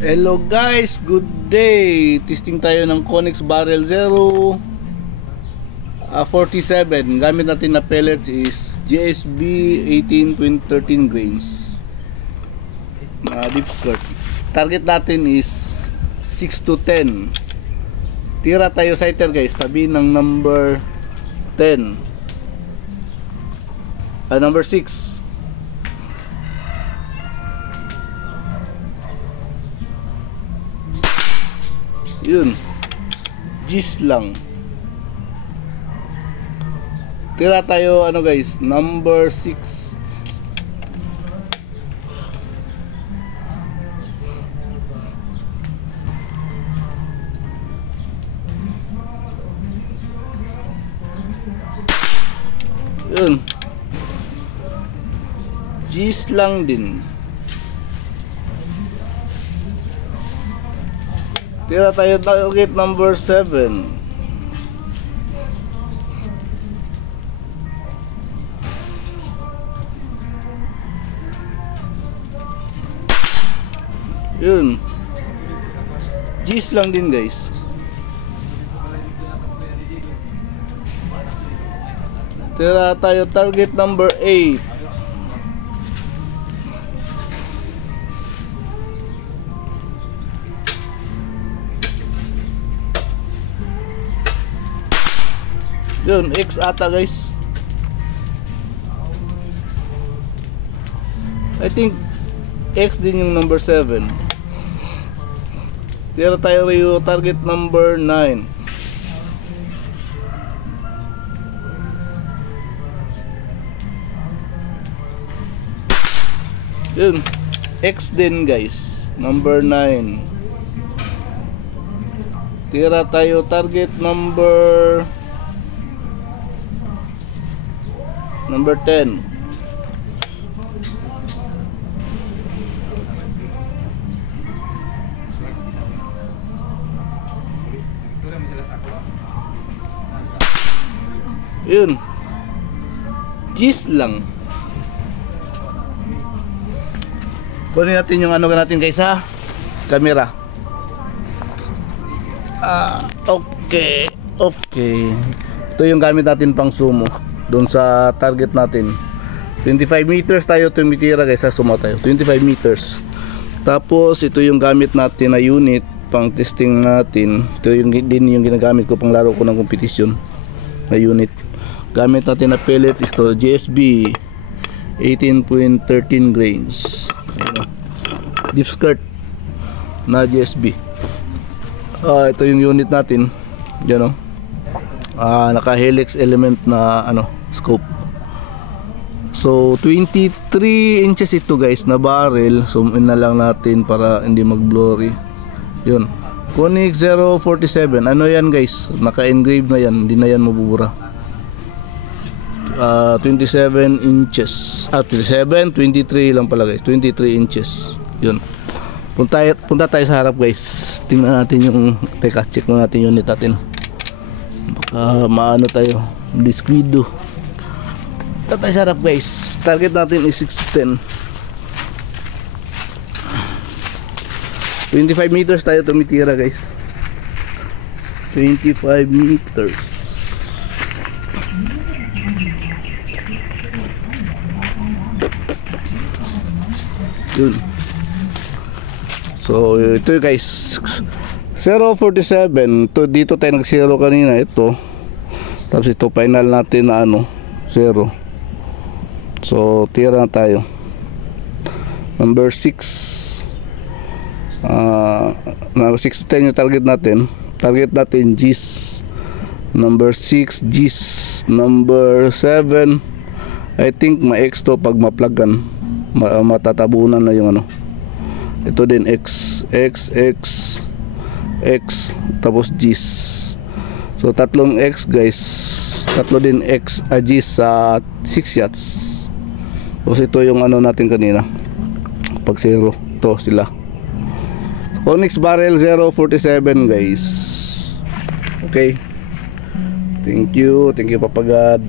Hello guys, good day. Testing tayo ng Conex Barrel 47. Gamit natin na pellets is GSB 18.13 grains deep skirt. Target natin is 6 to 10. Tira tayo sighter guys, tabi ng number 10, number 6. Yun, G's lang. Tira tayo guys, number 6. Yun, G's lang din. Tira tayo target number 7. Yun, G's lang din guys. Tira tayo target number 8. Yun, X ata guys. I think X din yung number 7. Tira tayo yung target number 9. Yun, X din guys, number 9. Tira tayo target number 10. Yun, G's lang. Kunin natin yung natin guys ha, camera. Okay. Ito yung gamit natin pang sumo doon sa target natin. 25 meters tayo tumitira guys ha, sumo tayo 25 meters. Tapos ito yung gamit natin na unit pang testing natin. Ito yung din yung ginagamit ko pang laro ko ng competition na unit. Gamit natin na pellets ito, GSB 18.13 grains deep skirt na GSB. Ito yung unit natin. Yan naka helix element na scope. So 23 inches ito guys na barrel. Zoom in na lang natin para hindi mag blurry. Yun, Conex 047. Yan guys, naka engrave na yan, hindi na yan mabubura. 27 inches 23 lang pala guys, 23 inches. Yun, punta tayo sa harap guys. Tingnan natin yung, check na natin yung unit natin. Baka maano tayo, disquido. Punta tayo sa harap guys. Target natin is 6 to 10. 25 meters tayo tumitira guys. 25 meters. Yun. So ito guys, 047. Dito tayo nag 0 kanina, ito. Tapos ito final natin na 0. So tira na tayo number 6. Number 6 to 10 yung target natin. Target natin G's. Number 6 G's. Number 7 I think ma-X to pag ma-pluggan. Matatabunan na yung ito din X, tapos G's. So tatlong X guys, tatlo din X, G's sa 6 yachts. Tapos ito yung natin kanina pag 0, to sila. Conex Barrel 047 guys. Okay, thank you Papagad.